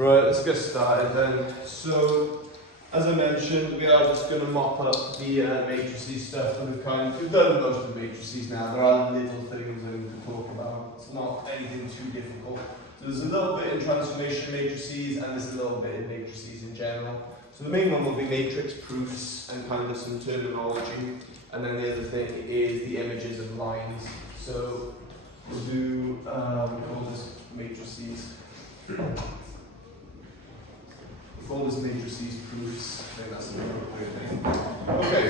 Right, let's get started then. So, as I mentioned, we are just going to mop up the matrices stuff that we've done most of the matrices now. There are little things I need to talk about. It's not anything too difficult. So there's a little bit in transformation matrices and there's a little bit in matrices in general. So the main one will be matrix proofs and kind of some terminology. And then the other thing is the images of lines. So we'll do, we call this matrices. Call this matrices proofs. I think that's the appropriate thing. Okay,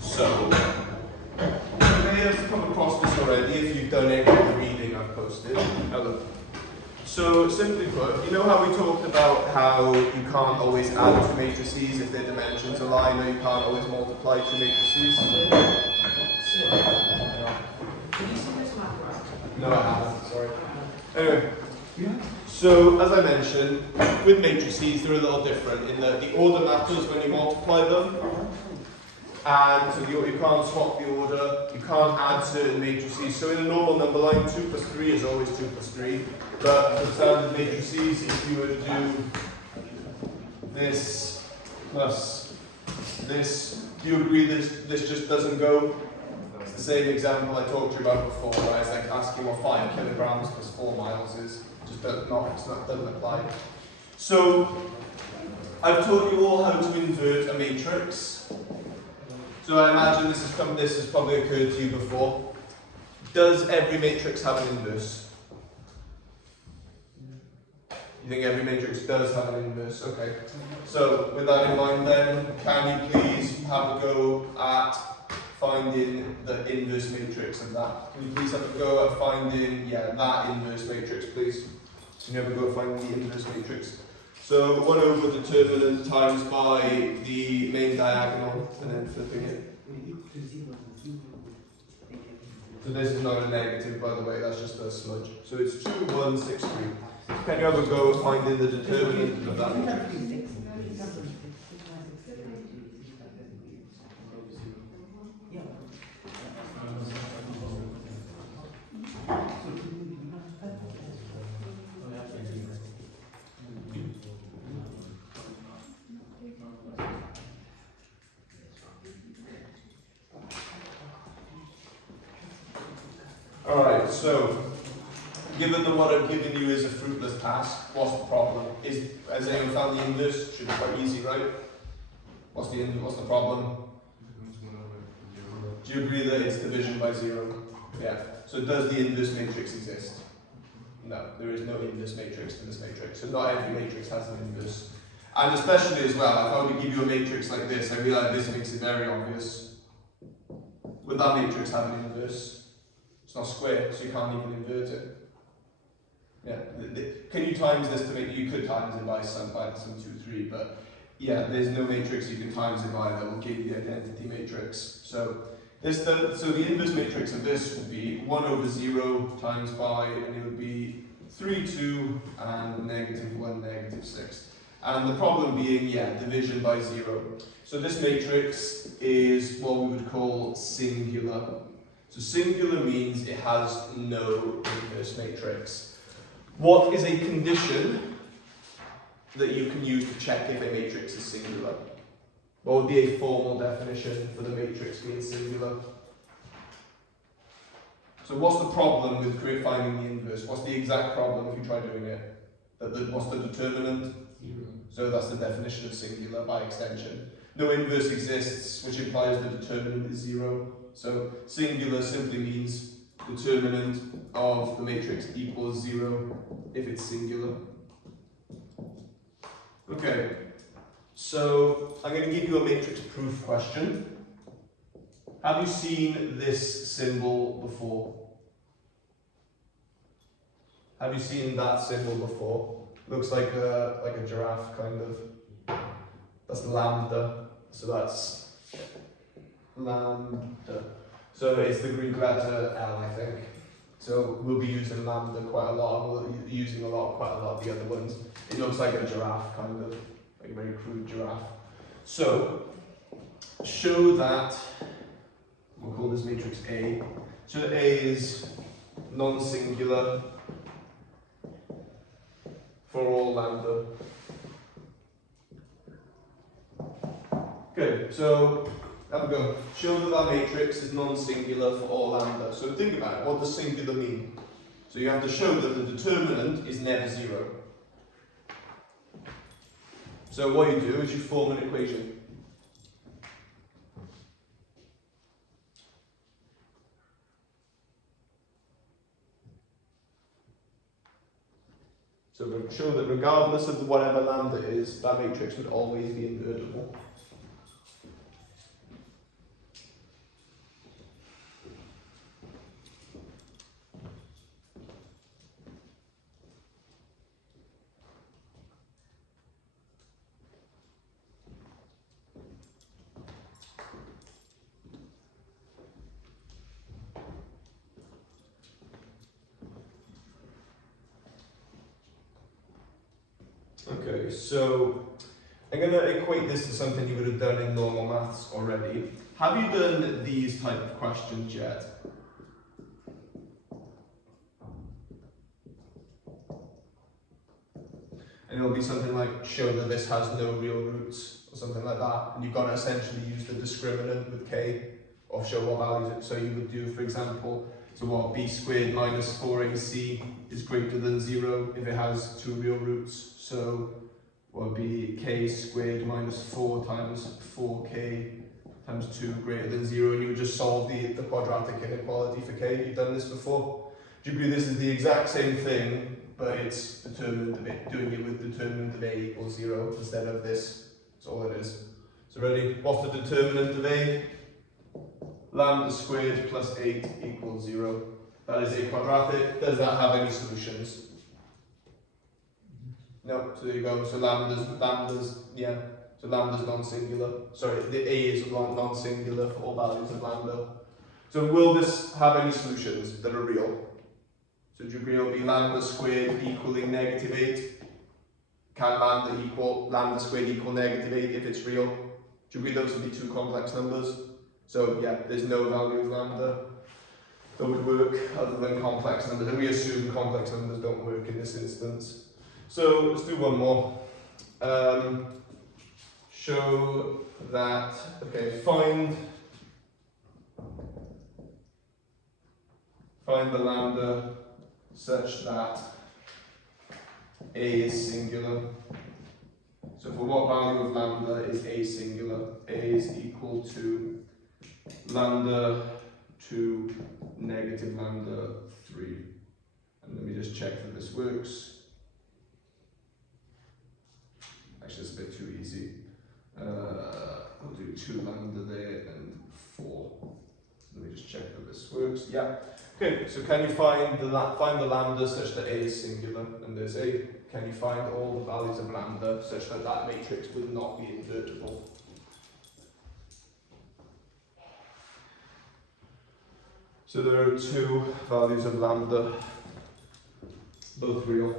so you may have come across this already if you've done any of the reading I've posted. Hello. So simply put, you know how we talked about how you can't always add to matrices if their dimensions align, or you can't always multiply to matrices? No, I haven't. Sorry. Anyway. So, as I mentioned, with matrices, they're a little different in that the order matters when you multiply them. And so you can't swap the order, you can't add certain matrices. So in a normal number line, 2 plus 3 is always 2 plus 3. But for standard matrices, if you were to do this plus this, do you agree this just doesn't go? It's the same example I talked to you about before, where it's like asking what 5 kilograms plus 4 miles is. Just doesn't apply. So I've taught you all how to invert a matrix. So I imagine this has probably occurred to you before. Does every matrix have an inverse? You think every matrix does have an inverse? Okay. So with that in mind then, can you please have a go at finding the inverse matrix of that? Can you please have a go at finding, that inverse matrix, please? Can you have a go at finding the inverse matrix? So 1 over determinant times by the main diagonal, and then flipping it. So this is not a negative, by the way, that's just a smudge. So it's 2, 1, 6, 3. Can you have a go at finding the determinant of that matrix? Alright, so given that what I've given you is a fruitless task, what's the problem? Has anyone found the inverse? Should be quite easy, right? What's the problem? Do you agree that it's division by 0? Yeah. So does the inverse matrix exist? No, there is no inverse matrix in this matrix. So not every matrix has an inverse. And especially as well, if I were to give you a matrix like this, I realise this makes it very obvious. Would that matrix have an inverse? It's not square, so you can't even invert it. Yeah. Can you times this to make? You could times it by some 2, 3, but yeah, there's no matrix you can times it by that will give you the identity matrix. So the inverse matrix of this would be 1 over 0 times by, and it would be 3, 2, and negative 1, negative 6. And the problem being, division by 0. So this matrix is what we would call singular. So singular means it has no inverse matrix. What is a condition that you can use to check if a matrix is singular? What would be a formal definition for the matrix being singular? So what's the problem with finding the inverse? What's the exact problem if you try doing it? What's the determinant? 0. So that's the definition of singular by extension. No inverse exists, which implies the determinant is 0. So singular simply means determinant of the matrix equals 0 if it's singular. Okay, so I'm going to give you a matrix proof question. Have you seen this symbol before? Have you seen that symbol before? Looks like a giraffe, kind of. That's lambda. So that's lambda. So it's the Greek letter L, I think. So we'll be using lambda quite a lot, and we'll be using quite a lot of the other ones. It looks like a giraffe, kind of, like a very crude giraffe. So show that, we'll call this matrix A. So A is non-singular for all lambda. Okay, so have a go. Show that that matrix is non-singular for all lambda. So think about it, what does singular mean? So you have to show that the determinant is never 0. So what you do is you form an equation. So show that regardless of whatever lambda is, that matrix would always be invertible. Okay, so I'm going to equate this to something you would have done in normal maths already. Have you done these type of questions yet? And it'll be something like, show that this has no real roots, or something like that. And you've got to essentially use the discriminant with k, or show what values. So you would do, for example, so what, b squared minus 4ac is greater than 0 if it has 2 real roots. So what would be k squared minus 4 times 4k times 2 greater than 0, and you would just solve the quadratic inequality for k. You've done this before. Do you agree this is the exact same thing, but it's determinant of it, doing it with determinant of a equals 0 instead of this? That's all it is. So ready? What's the determinant of a? Lambda squared plus 8 equals 0. That is a quadratic. Does that have any solutions? No. So there you go. So lambda's non-singular. Sorry, the a is non-singular for all values of lambda. So will this have any solutions that are real? So do you agree it'll be lambda squared equaling negative 8? Can lambda squared equal negative 8 if it's real? Do you agree those would be two complex numbers? So yeah, there's no value of lambda that would work other than complex numbers, and we assume complex numbers don't work in this instance. So let's do one more. Show that, okay, find the lambda such that a is singular. So for what value of lambda is a singular? A is equal to lambda 2 negative lambda 3. And let me just check that this works. Actually, it's a bit too easy. I'll do 2 lambda there and 4. Let me just check that this works. Yeah. Okay, so can you find the lambda such that a is singular? And there's a. Can you find all the values of lambda such that that matrix would not be invertible? So there are 2 values of lambda, both real.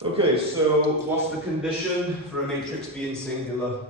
Okay, so what's the condition for a matrix being singular?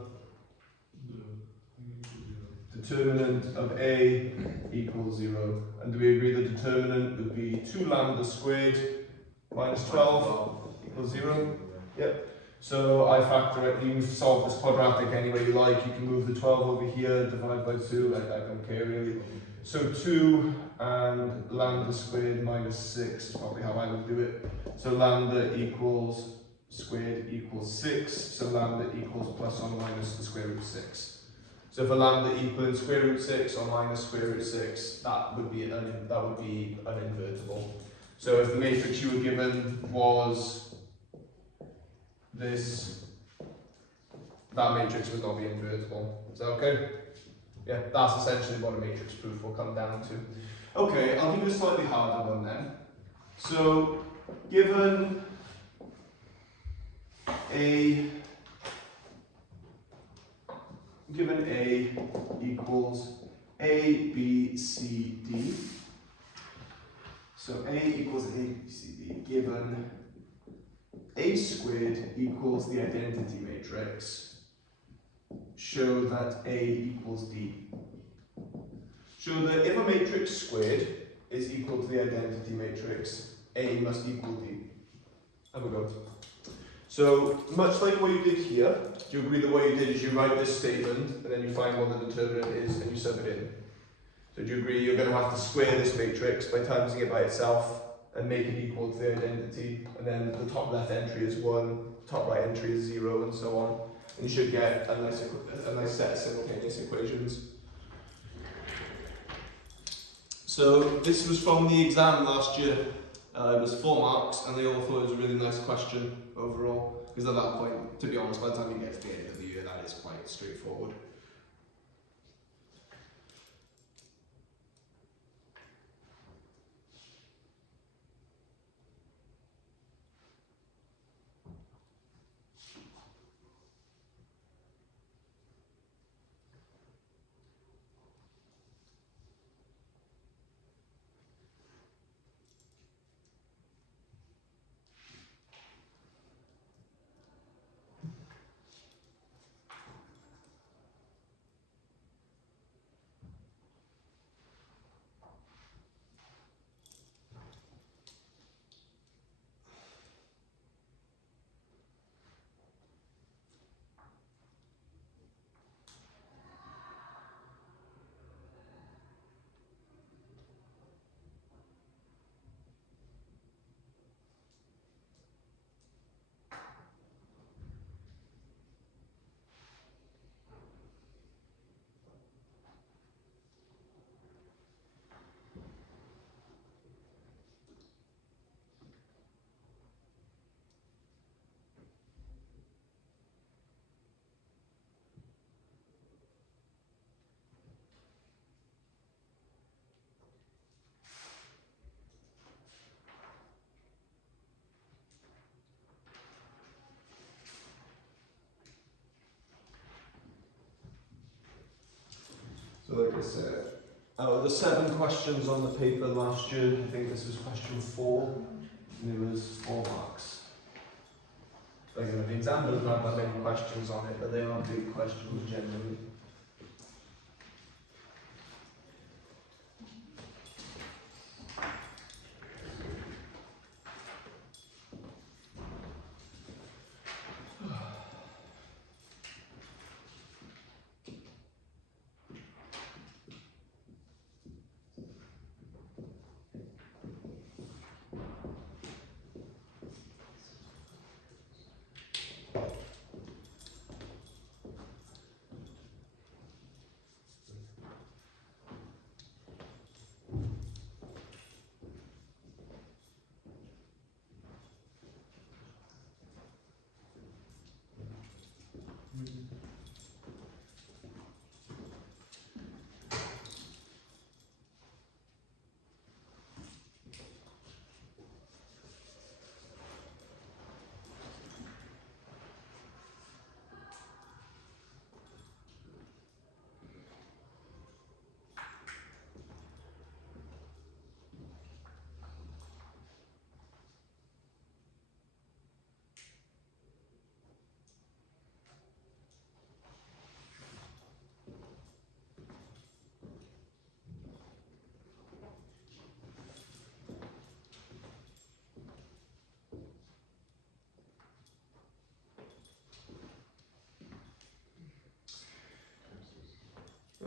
Determinant of A equals 0. And do we agree the determinant would be 2 lambda squared minus 12 equals 0? Yep. So I factor it, you can solve this quadratic any way you like, you can move the 12 over here, divide by 2, I don't care really. So 2 and lambda squared minus 6 is probably how I would do it. So lambda equals squared equals 6, so lambda equals plus or minus the square root of 6. So for lambda equaling square root 6 or minus square root 6, that would be uninvertible. So if the matrix you were given was this, that matrix would not be invertible. Is that okay? Yeah, that's essentially what a matrix proof will come down to. Okay, I'll give you a slightly harder one then. So, given A equals A, B, C, D. So A equals A, B, C, D, given A squared equals the identity matrix, show that A equals D. Show that if a matrix squared is equal to the identity matrix, A must equal D. Have a go. So, much like what you did here, do you agree that what you did is you write this statement, and then you find what the determinant is, and you sub it in? So do you agree you're going to have to square this matrix by timesing it by itself, and make it equal to the identity, and then the top left entry is 1, top right entry is 0, and so on. And you should get a nice set of simultaneous equations. So this was from the exam last year. It was 4 marks, and they all thought it was a really nice question overall. Because at that point, to be honest, by the time you get to the end of the year, that is quite straightforward. So like I said, out of the 7 questions on the paper last year, I think this was question 4, and it was 4 marks. Like the exam doesn't have that many questions on it, but they are big questions generally.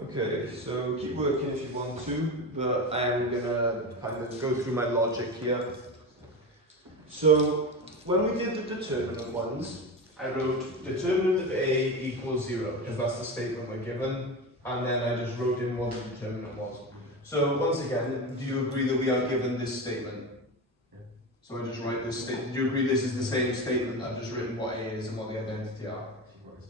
Okay, so keep working if you want to, but I am gonna kind of go through my logic here. So when we did the determinant ones, I wrote determinant of A equals 0, because that's the statement we're given, and then I just wrote in what the determinant was. So once again, do you agree that we are given this statement? So I just write this statement. Do you agree this is the same statement? I've just written what A is and what the identity are.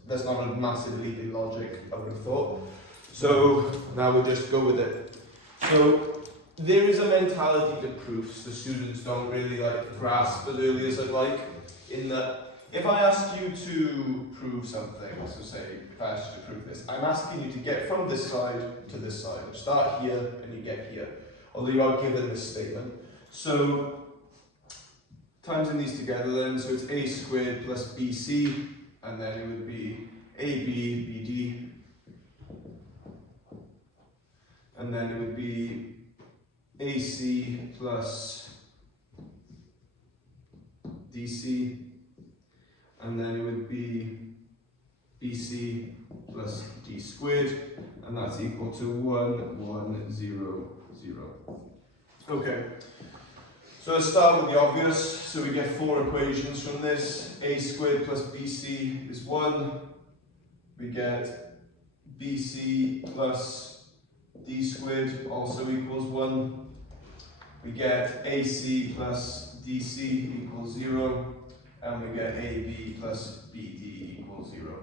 That's not a massive leap in logic, I would have thought. So now we'll just go with it. So there is a mentality to proofs the students don't really grasp as early as I'd like, in that if I ask you to prove something, so say if I ask you to prove this, I'm asking you to get from this side to this side. You start here and you get here, although you are given this statement. So timesing these together then, so it's a squared plus bc, and then it would be ab bd, and then it would be ac plus dc, and then it would be bc plus d squared, and that's equal to 1, 1, 0, 0. Okay. So let's start with the obvious. So we get 4 equations from this. A squared plus bc is 1. We get bc plus d squared also equals 1. We get ac plus dc equals 0. And we get ab plus bd equals 0.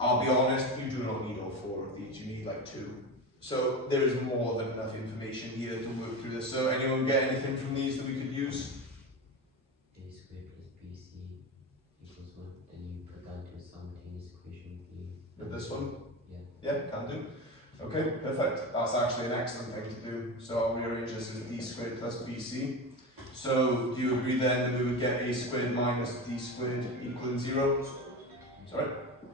I'll be honest, you do not need all 4 of these. You need like 2. So there is more than enough information here to work through this. So anyone get anything from these that we could use? A squared plus bc equals 1. Then you put that into a simultaneous equation With this one? Yeah. Yeah, can do. Okay, perfect. That's actually an excellent thing to do. So I'll rearrange this as d squared plus bc. So do you agree then that we would get a squared minus d squared equaling 0? Sorry?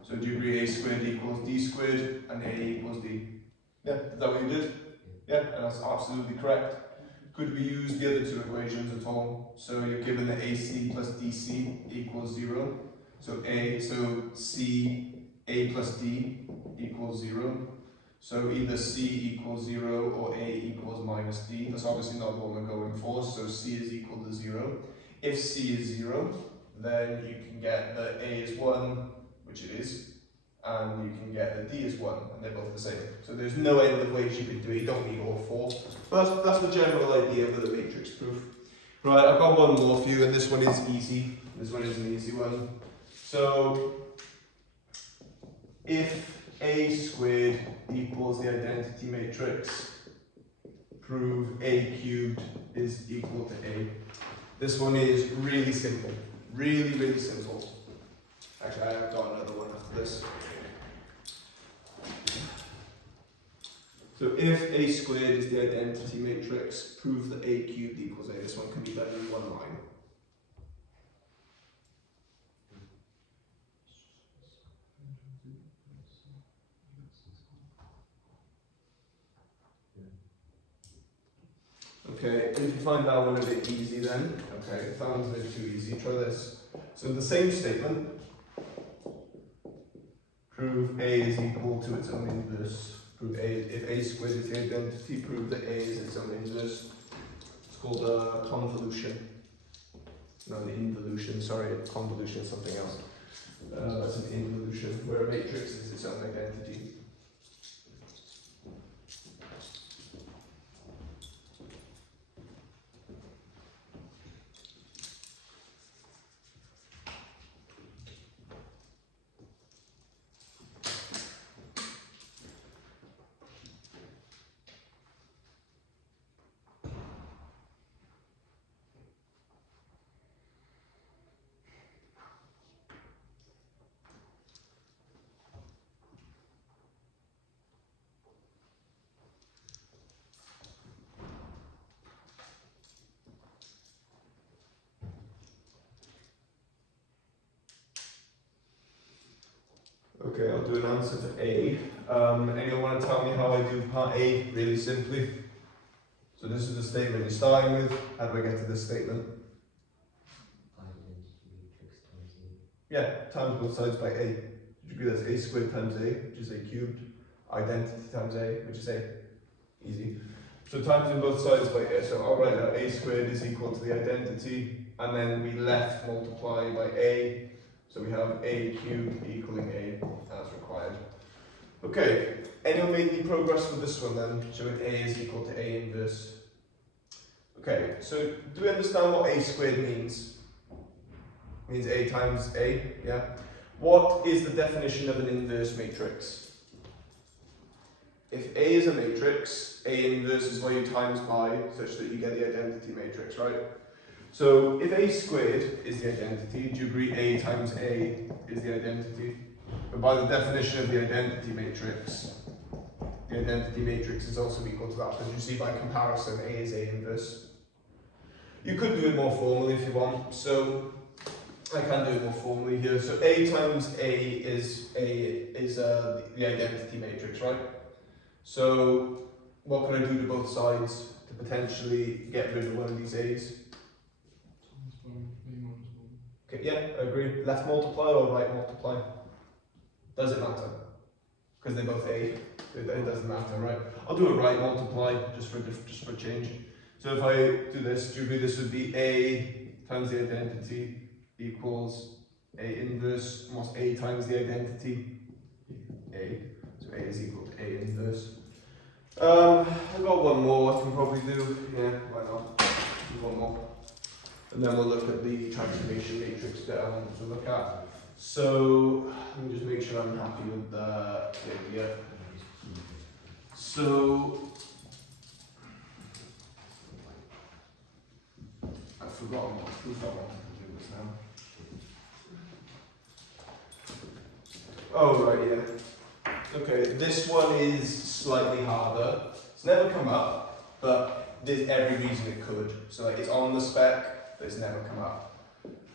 So do you agree a squared equals d squared and a equals d? Yeah, is that what you did? Yeah, and that's absolutely correct. Could we use the other 2 equations at all? So you're given that AC plus DC equals 0. So C, A plus D equals 0. So either C equals 0 or A equals minus D. That's obviously not what we're going for, so C is equal to 0. If C is 0, then you can get that A is 1, which it is, and you can get that D is 1, and they're both the same. So there's no end of ways you could do it, you don't need all 4. But that's the general idea of the matrix proof. Right, I've got one more for you, and this one is easy. This one is an easy one. So, if A squared equals the identity matrix, prove A cubed is equal to A. This one is really simple. Really, really simple. Actually, I have got another one after this. So if A squared is the identity matrix, prove that A cubed equals A. This one can be done in one line. Okay, and if you find that one a bit easy then, okay, if that one's a bit too easy, try this. So in the same statement, prove A is equal to its own inverse. Prove A, if A squared is the identity, prove that A is its own inverse. It's called a convolution. No, an involution, sorry, convolution is something else. That's an involution, where a matrix is its own identity. Okay, I'll do an answer for A. Anyone want to tell me how I do part A really simply? So this is the statement you're starting with. How do I get to this statement? Identity matrix times A. Yeah, times both sides by A. Did you agree that's A squared times A, which is A cubed, identity times A, which is A. Easy. So times in both sides by A. So I'll write that A squared is equal to the identity, and then we left multiply by A. So we have A cubed equaling A as required. Okay, anyone made any progress with this one then? Showing A is equal to A inverse. Okay, so do we understand what A squared means? It means A times A, yeah? What is the definition of an inverse matrix? If A is a matrix, A inverse is where you times by such that you get the identity matrix, right? So if A squared is the identity, do you agree A times A is the identity? But by the definition of the identity matrix is also equal to that, because you see by comparison A is A inverse. You could do it more formally if you want, so I can do it more formally here. So A times A is the identity matrix, right? So what can I do to both sides to potentially get rid of one of these A's? Okay, yeah, I agree. Left multiply or right multiply? Does it matter? Because they're both A. It doesn't matter, right? I'll do a right multiply just for change. So if I do this, do you agree this would be A times the identity equals A inverse, what's A times the identity? A. So A is equal to A inverse. I've got one more I can probably do. Yeah, why not? Do one more. And then we'll look at the transformation matrix that I want to look at. So let me just make sure I'm happy with the thing, yeah. So I've forgotten what proof I wanted to do this now. Oh right, yeah. Okay, this one is slightly harder. It's never come up, but there's every reason it could. So like it's on the spec, but it's never come up.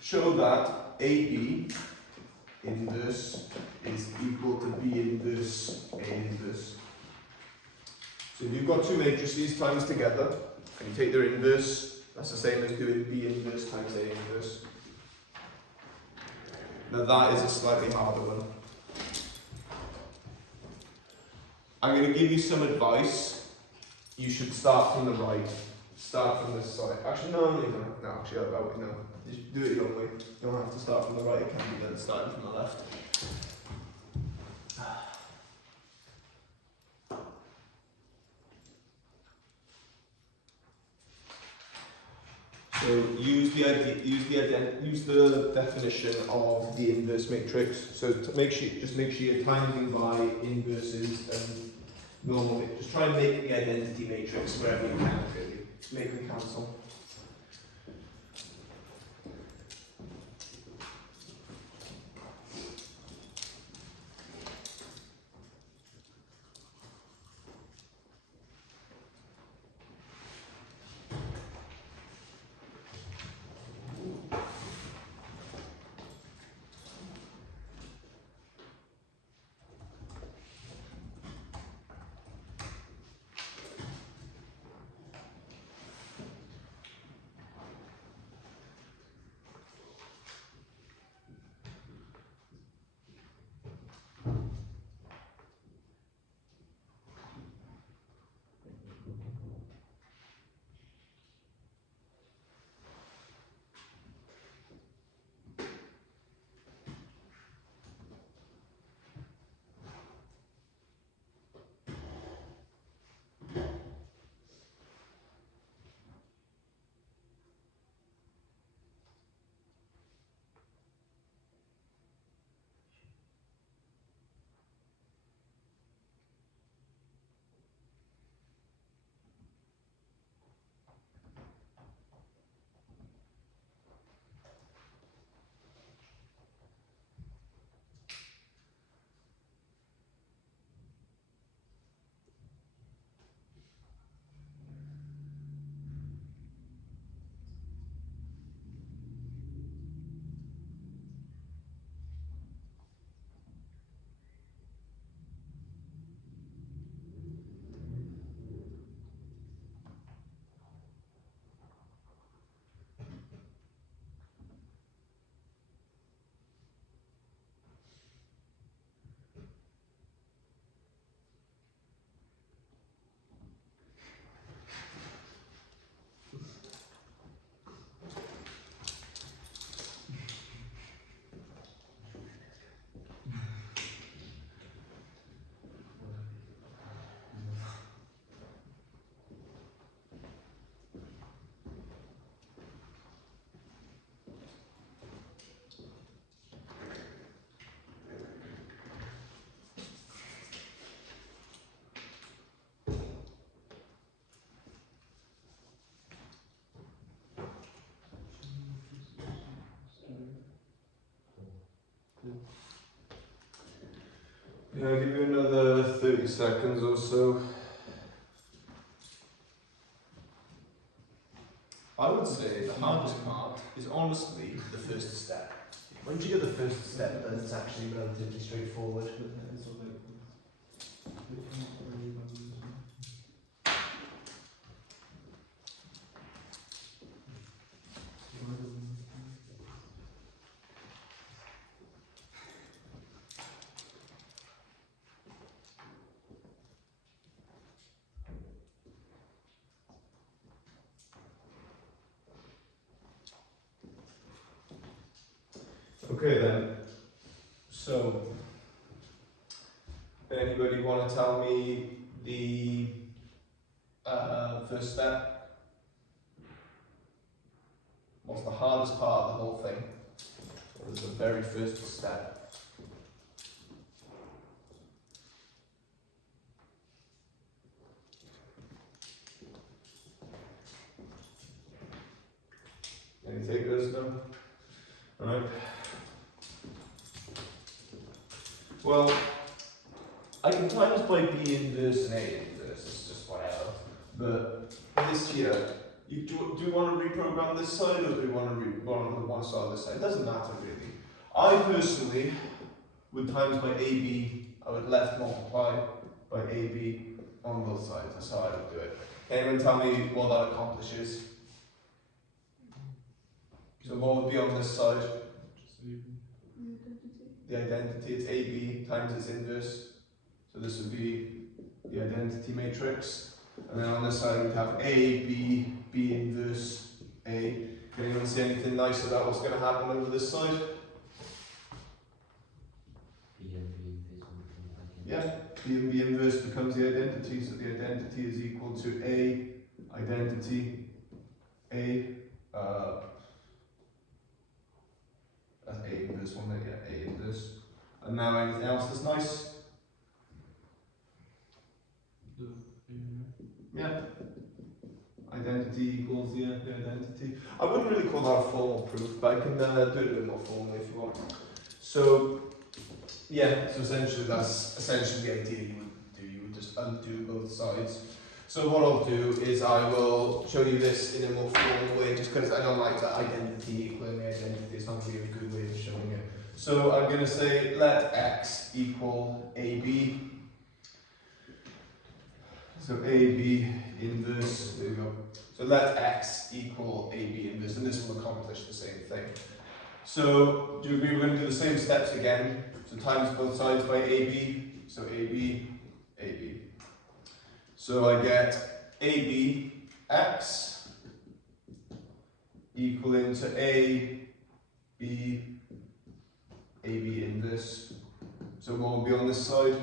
Show that AB inverse is equal to B inverse A inverse. So if you've got two matrices times together, and you take their inverse, that's the same as doing B inverse times A inverse. Now that is a slightly harder one. I'm going to give you some advice. You should start from the right. Start from this side. Actually, no, actually, no. Just do it your own way. You don't have to start from the right. It can be done starting from the left. So use the definition of the inverse matrix. So to make sure you're timing by inverses and normal. Just try and make the identity matrix wherever you can. Really, make them cancel. Yeah, I'll give you another 30 seconds or so. I would say the hardest part is honestly the first step. Once you get the first step, then it's actually relatively straightforward. Okay then. So, anybody want to tell me the first step? What's the hardest part of the whole thing? What is the very first step? Any takers? No? Alright. Well, I can times by B inverse and A inverse, it's just whatever. But this here, do you want to reprogram this side or do you want to reprogram one side of this side? It doesn't matter really. I personally would times by AB, I would left multiply by AB on both sides. That's how I would do it. Can anyone tell me what that accomplishes? So what would be on this side? The identity, it's AB times its inverse. So this would be the identity matrix. And then on this side we'd have A, B, B inverse, A. Can anyone see anything nice about what's going to happen over this side? Yeah, B and B inverse becomes the identity, so the identity is equal to A, identity, A, that's A inverse, one minute, yeah, A inverse. And now anything else that's nice? Yeah. Identity equals the identity. I wouldn't really call that a formal proof, but I can do it a bit more formally if you want. So, yeah, so essentially that's essentially the idea you would do. You would just undo both sides. So what I'll do is I will show you this in a more formal way, just because I don't like the identity equaling the identity. It's not really a good way of showing it. So I'm going to say let x equal AB. So AB inverse, there we go. So let x equal AB inverse, and this will accomplish the same thing. So do you agree we're going to do the same steps again? So times both sides by AB, so AB, AB. So I get AB x equaling to A, B, AB inverse. So what will be on this side?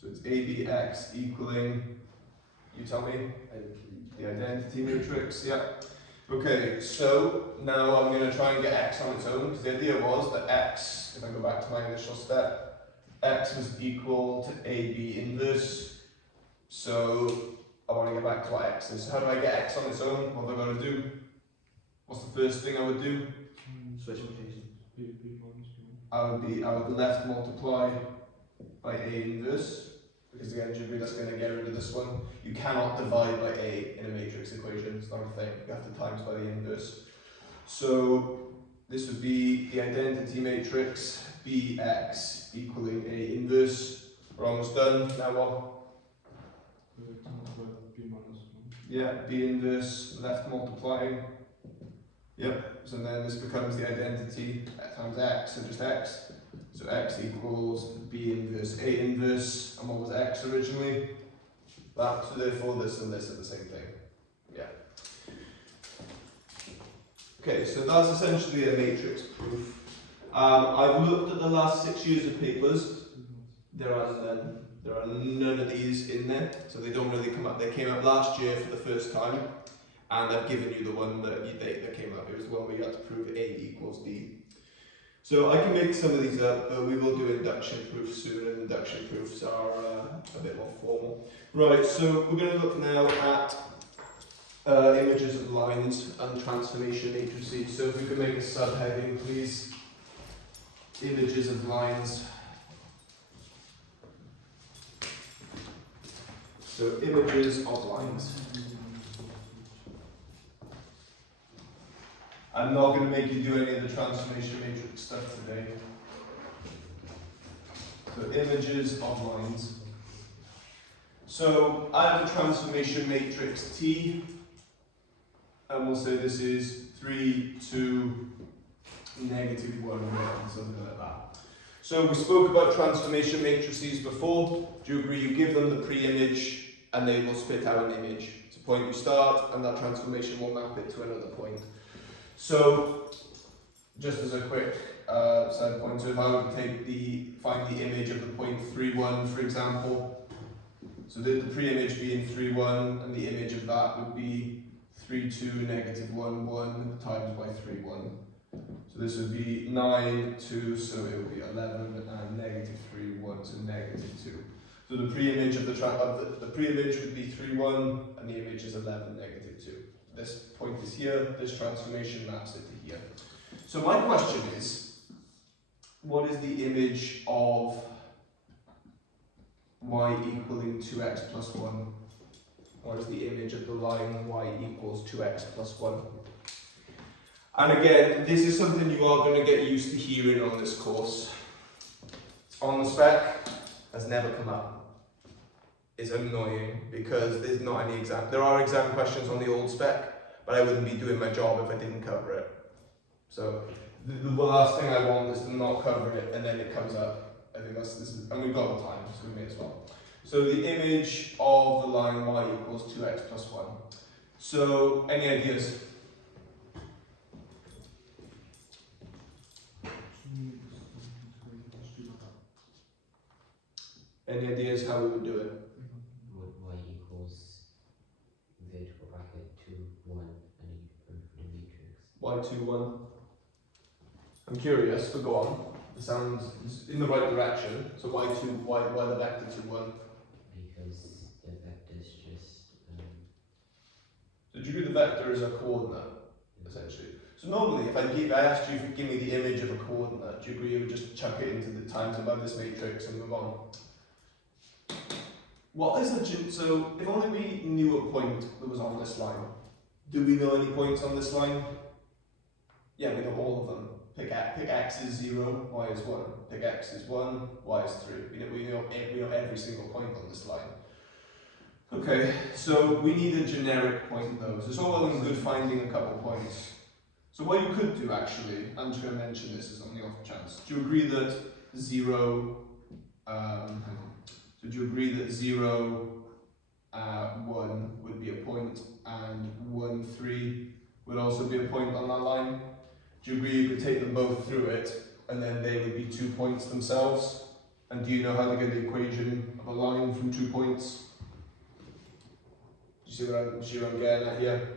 So it's ABX equaling, you tell me? The identity matrix, yeah. Okay, so now I'm going to try and get x on its own, because the idea was that x, if I go back to my initial step, x was equal to AB inverse. So I want to get back to what x is. So how do I get x on its own? What have I got to do? What's the first thing I would do? Switch notations. I would left multiply by A inverse. Because again, do you agree that's going to get rid of this one? You cannot divide by A in a matrix equation, it's not a thing. You have to times by the inverse. So this would be the identity matrix Bx equaling A inverse. We're almost done. Now what? Yeah, B inverse, left multiplying. Yep, so then this becomes the identity times x, so just x. So x equals B inverse A inverse, and what was x originally? That, so therefore this and this are the same thing. Yeah. Okay, so that's essentially a matrix proof. I've looked at the last 6 years of papers. There are none of these in there, so they don't really come up. They came up last year for the first time, and I've given you the one that came up. It was the one where you had to prove A equals B. So I can make some of these up, but we will do induction proofs soon, and induction proofs are a bit more formal. Right, so we're going to look now at images of lines and transformation matrices. So if we could make a subheading, please. images of lines. So images of lines. I'm not going to make you do any of the transformation matrix stuff today. So images of lines. So I have a transformation matrix T, and we'll say this is 3, 2, negative 1, something like that. So we spoke about transformation matrices before. Do you agree you give them the pre-image and they will spit out an image? It's a point you start and that transformation will map it to another point. So just as a quick side point, so if I were to find the image of the point 3, 1, for example, so the pre-image being 3, 1 and the image of that would be 3, 2, negative 1, 1 times by 3, 1. So this would be 9, 2, so it would be 11, and negative 3, 1, so negative 2. So the pre-image of the pre-image would be 3, 1, and the image is 11, negative 2. This point is here, this transformation maps it to here. So my question is, what is the image of y equaling 2x plus 1? What is the image of the line y equals 2x plus 1? And again, this is something you are going to get used to hearing on this course. On the spec, has never come up. It's annoying because there's not any exam. There are exam questions on the old spec, but I wouldn't be doing my job if I didn't cover it. So the last thing I want is to not cover it and then it comes up. I think and we've got the time, so we may as well. So the image of the line y equals 2x plus 1. So any ideas? Any ideas how we would do it? Y equals vertical bracket 2, 1, and then you put the matrix. Y2, 1. I'm curious, but go on. It sounds in the right direction. So y2, why the vector 2, 1? Because the vector is just. So do you agree the vector is a coordinate, essentially? So normally, if I asked you to give me the image of a coordinate, do you agree you would just chuck it into the times above this matrix and move on? What is the so if only we knew a point that was on this line. Do we know any points on this line? Yeah, we know all of them. Pick x is 0, y is 1. Pick x is 1, y is 3. We know every single point on this line. Okay, so we need a generic point though. So it's all well and good finding a couple points. So what you could do actually, I'm just going to mention this as on the off chance. Do you agree that 0, so do you agree that 0, 1 would be a point and 1, 3 would also be a point on that line? Do you agree you could take them both through it and then they would be 2 points themselves? And do you know how to get the equation of a line from 2 points? Do you see what I'm getting at here?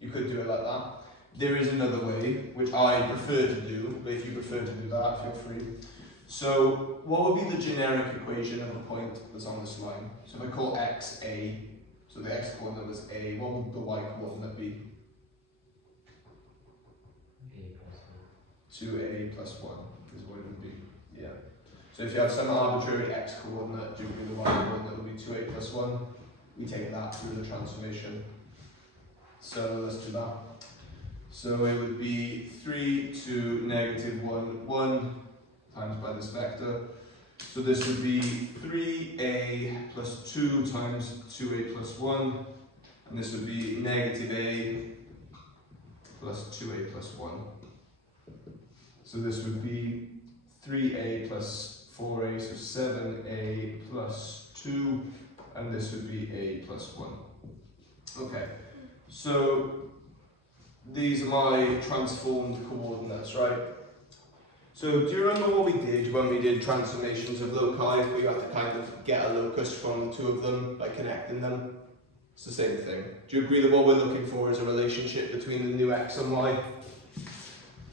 You could do it like that. There is another way, which I prefer to do, but if you prefer to do that, feel free. So what would be the generic equation of a point that's on this line? So if I call x a, so the x coordinate was a, what would the y coordinate be? A plus 2a plus 1 is what it would be, yeah. So if you have some arbitrary x coordinate, do you agree the y coordinate would be 2a plus 1? We take that through the transformation. So let's do that. So it would be 3 to negative 1, 1 times by this vector. So this would be 3a plus 2 times 2a plus 1. And this would be negative a plus 2a plus 1. So this would be 3a plus 4a, so 7a plus 2. And this would be a plus 1. Okay, so these are my transformed coordinates, right? So do you remember what we did when we did transformations of loci? We had to kind of get a locus from the two of them by connecting them. It's the same thing. Do you agree that what we're looking for is a relationship between the new x and y?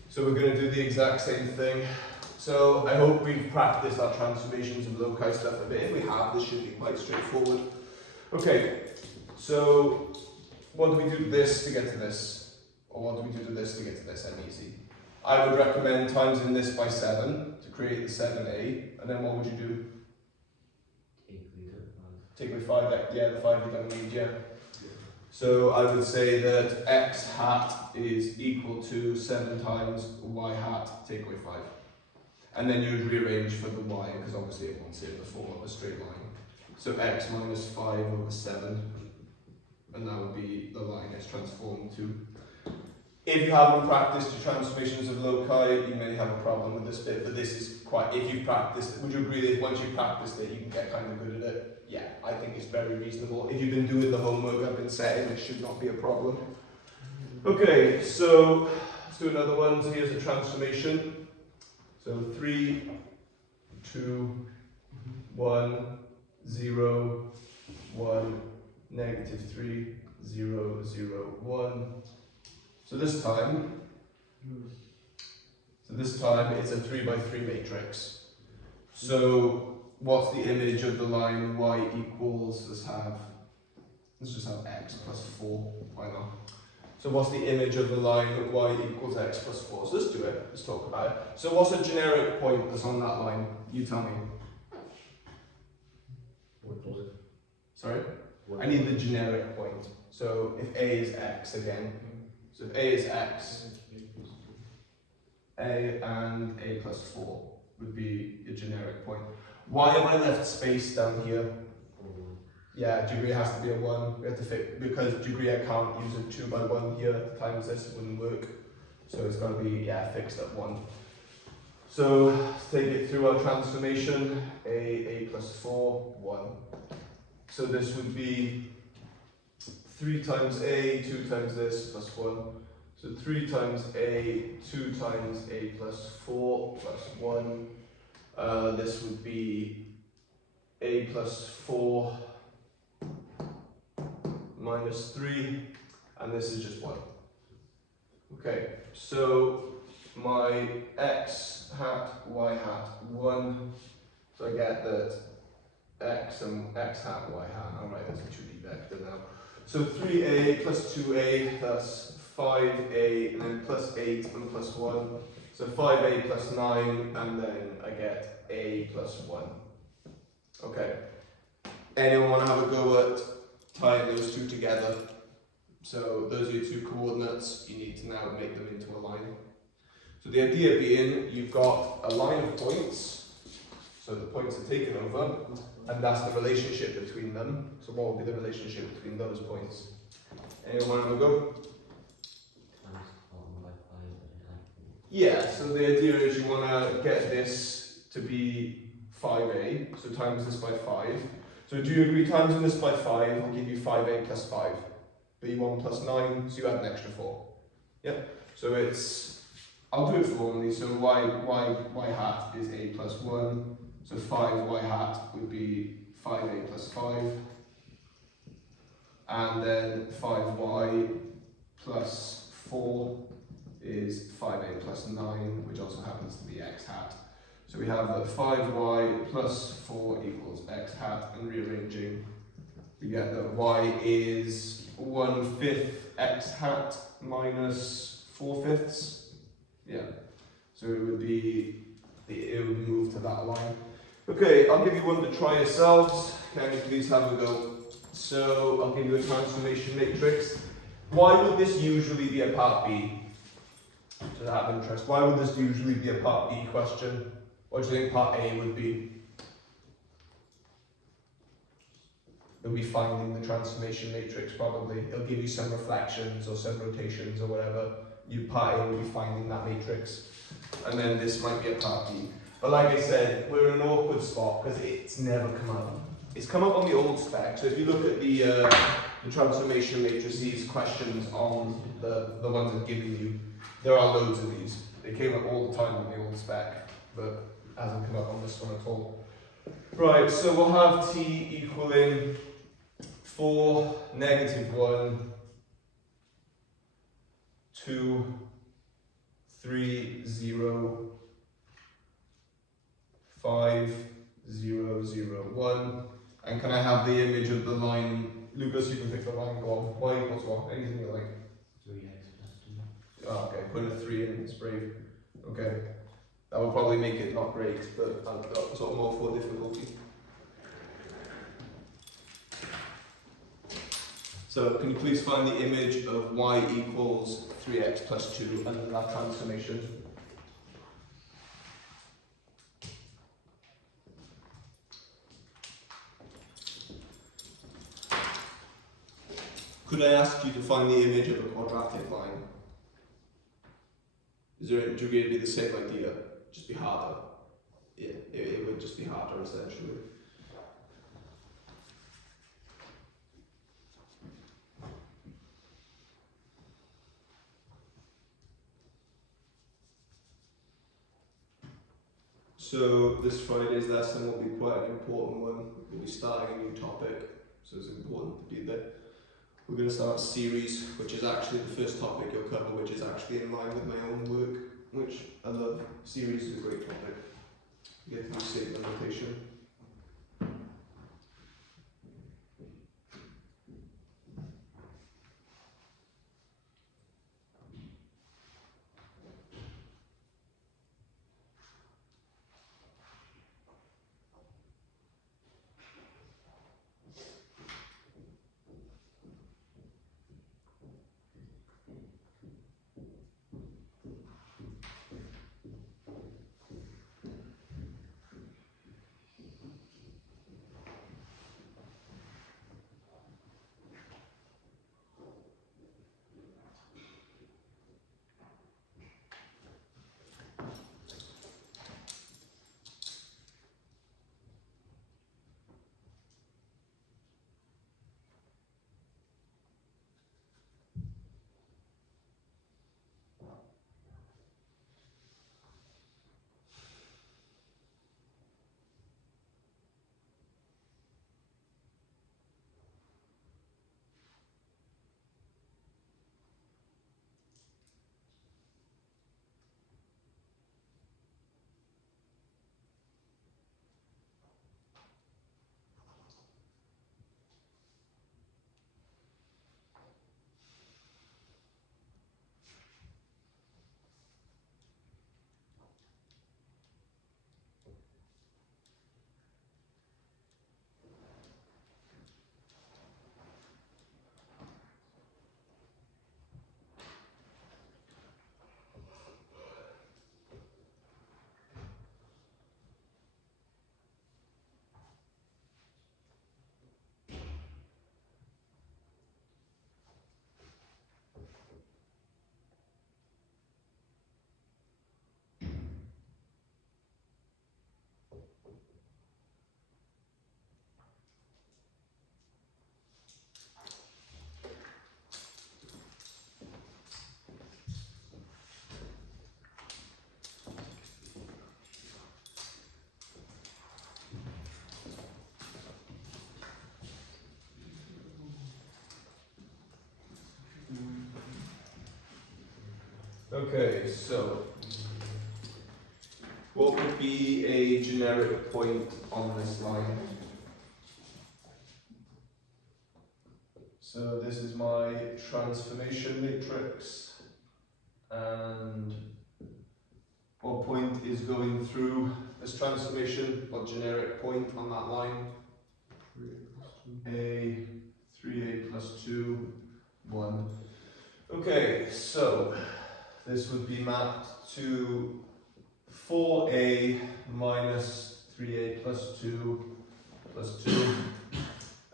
So we're going to do the exact same thing. So I hope we've practiced our transformations of loci stuff a bit. If we have, this should be quite straightforward. Okay, so what do we do to this to get to this? Or what do we do to this to get to this? I'm easy. I would recommend timesing this by 7 to create the 7a, and then what would you do? Take away 5, yeah, the 5 you don't need, yeah. So I would say that x hat is equal to 7 times y hat, take away 5. And then you'd rearrange for the y, because obviously it wants it in the form of a straight line. So x minus 5 over 7, and that would be the line it's transformed to. If you haven't practiced your transformations of loci, you may have a problem with this bit, but this is quite, if you've practiced it, would you agree that once you've practiced it, you can get kind of good at it? Yeah, I think it's very reasonable. If you've been doing the homework I've been setting, it should not be a problem. Okay, so let's do another one. So here's a transformation. So 3, 2, 1, 0, 1, negative 3, 0, 0, 1. So this time it's a 3 by 3 matrix. So what's the image of the line y equals, let's just have x plus 4, why not? So what's the image of the line y equals x plus 4? So let's do it, let's talk about it. So what's a generic point that's on that line? You tell me. Sorry? I need the generic point. So if a is x again, so if a is x, a and a plus 4 would be a generic point. Why have I left space down here? Yeah, degree has to be a 1. We have to fix, because degree I can't use a 2 by 1 here times this, it wouldn't work. So it's got to be, yeah, fixed at 1. So let's take it through our transformation. A plus 4, 1. So this would be 3 times a, 2 times this, plus 1. So 3 times a, 2 times a plus 4, plus 1. This would be a plus 4 minus 3, and this is just 1. Okay, so my x hat, y hat, 1. So I get that x and x hat, y hat. I'll write this in 2D vector now. So 3a plus 2a plus 5a, and then plus 8 and plus 1. So 5a plus 9, and then I get a plus 1. Okay. Anyone want to have a go at tying those two together? So those are your two coordinates. You need to now make them into a line. So the idea being, you've got a line of points. So the points are taken over, and that's the relationship between them. So what would be the relationship between those points? Anyone want to have a go? Yeah, so the idea is you want to get this to be 5a, so times this by 5. So do you agree timesing this by 5 will give you 5a plus 5? b1 plus 9, so you add an extra 4. Yep, so it's, I'll do it formally, so y hat is a plus 1, so 5y hat would be 5a plus 5, and then 5y plus 4 is 5a plus 9, which also happens to be x hat. So we have that 5y plus 4 equals x hat, and rearranging, we get that y is 1/5 x hat minus 4/5. Yeah, so it would be, it would move to that line. Okay, I'll give you one to try yourselves. Can you please have a go? So I'll give you a transformation matrix. Why would this usually be a part B? Just out of interest, why would this usually be a part B question? What do you think part A would be? It'll be finding the transformation matrix probably. It'll give you some reflections or some rotations or whatever. Part A will be finding that matrix. And then this might be a part B. But like I said, we're in an awkward spot because it's never come up. It's come up on the old spec. So if you look at the transformation matrices questions on the ones I've given you, there are loads of these. They came up all the time on the old spec, but hasn't come up on this one at all. Right, so we'll have t equaling 4, -1, 2, 3, 0, 5, 0, 0, 1. And can I have the image of the line? Lucas, you can pick the line, go on. Y equals what? Anything you like. 3x plus 2. Oh, okay, put a 3 in, it's brave. Okay, that will probably make it not great, but I'm sort of more for difficulty. So can you please find the image of y equals 3x plus 2 and then that transformation? Could I ask you to find the image of a quadratic line? Do you agree it'd be the same idea? Just be harder. Yeah, it would just be harder essentially. So this Friday's lesson will be quite an important one. We'll be starting a new topic, so it's important to be there. We're going to start a series, which is actually the first topic you'll cover, which is actually in line with my own work, which I love. Series is a great topic. You get to use statement notation. Okay, so what would be a generic point on this line? So this is my transformation matrix, and what point is going through this transformation? What generic point on that line? A 3a plus 2, 1. Okay, so this would be mapped to 4a minus 3a plus 2 plus 2,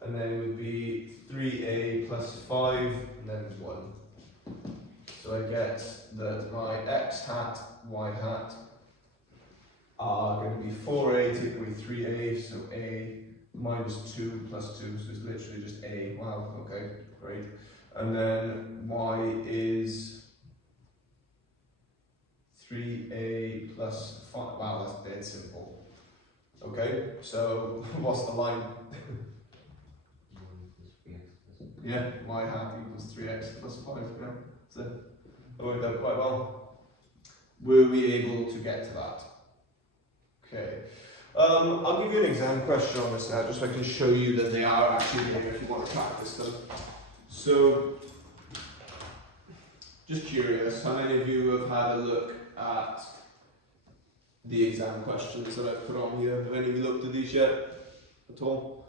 and then it would be 3a plus 5 and then 1. So I get that my x hat, y hat are going to be 4a take away 3a, so a minus 2 plus 2, so it's literally just a. Wow, okay, great. And then y is 3a plus 5. Wow, that's dead simple. Okay, so what's the line? Yeah, y hat equals 3x plus 5. Yeah, so that worked out quite well. Were we able to get to that? Okay. I'll give you an exam question on this now, just so I can show you that they are actually there if you want to practice them. So, just curious, how many of you have had a look at the exam questions that I've put on here. Have any of you looked at these yet at all?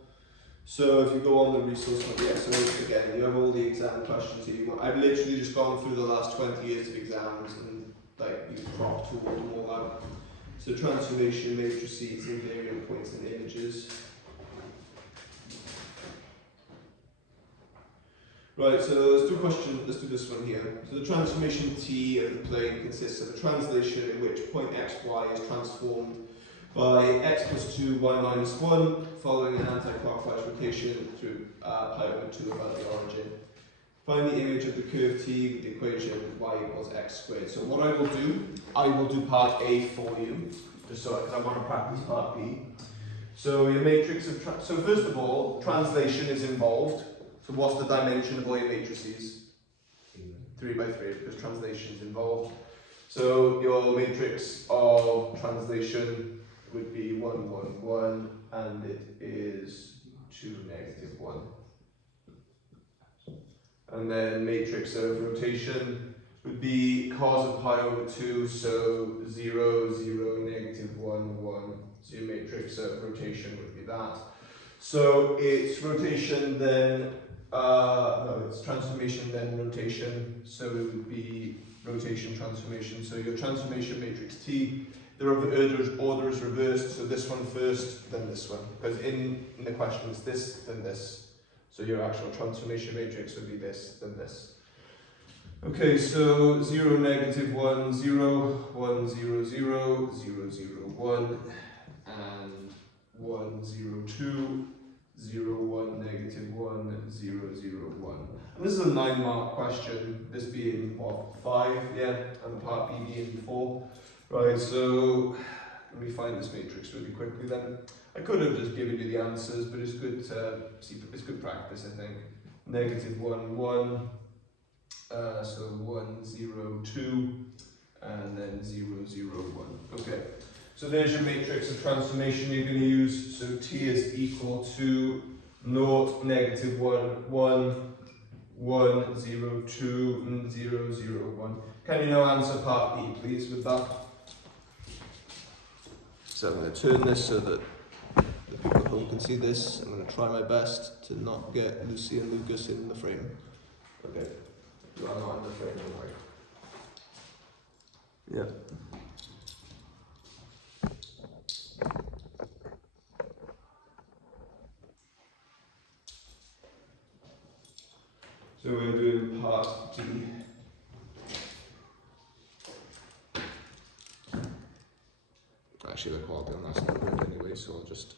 So if you go on the resource, yeah, so again, you have all the exam questions here. I've literally just gone through the last 20 years of exams and like you crop tool and all that. So transformation matrices, invariant points and images. Right, so let's do a question, let's do this one here. So the transformation T of the plane consists of a translation in which point x, y is transformed by x plus 2, y minus 1, following an anti-clockwise rotation through pi over 2 about the origin. Find the image of the curve T with the equation y equals x squared. So what I will do part A for you, just so because I want to practice part B. So your matrix of, so first of all, translation is involved. So what's the dimension of all your matrices? 3 by 3, because translation is involved. So your matrix of translation would be 1, 1, 1, and it is 2, negative 1. And then matrix of rotation would be cos of pi over 2, so 0, 0, negative 1, 1. So your matrix of rotation would be that. So it's rotation then, no, it's transformation then rotation, so it would be rotation transformation. So your transformation matrix T, the order is reversed, so this one first, then this one. Because in the question it's this, then this. So your actual transformation matrix would be this, then this. Okay, so 0, negative 1, 0, 1, 0, 0, 0, 0, 1, and 1, 0, 2, 0, 1, negative 1, 0, 0, 1. And this is a 9-mark question, this being what, 5, yeah, and part B being 4. Right, so let me find this matrix really quickly then. I could have just given you the answers, but it's good to see, it's good practice, I think. Negative 1, 1, so 1, 0, 2, and then 0, 0, 1. Okay, so there's your matrix of transformation you're going to use. So T is equal to 0, negative 1, 1, 1, 0, 2, and 0, 0, 1. Can you now answer part B, please, with that? So I'm going to turn this so that the people at home can see this. I'm going to try my best to not get Lucy and Lucas in the frame. Okay, you are not in the frame, don't worry. Yeah. So we're doing part D. Actually, the quality on that's not good anyway, so I'll just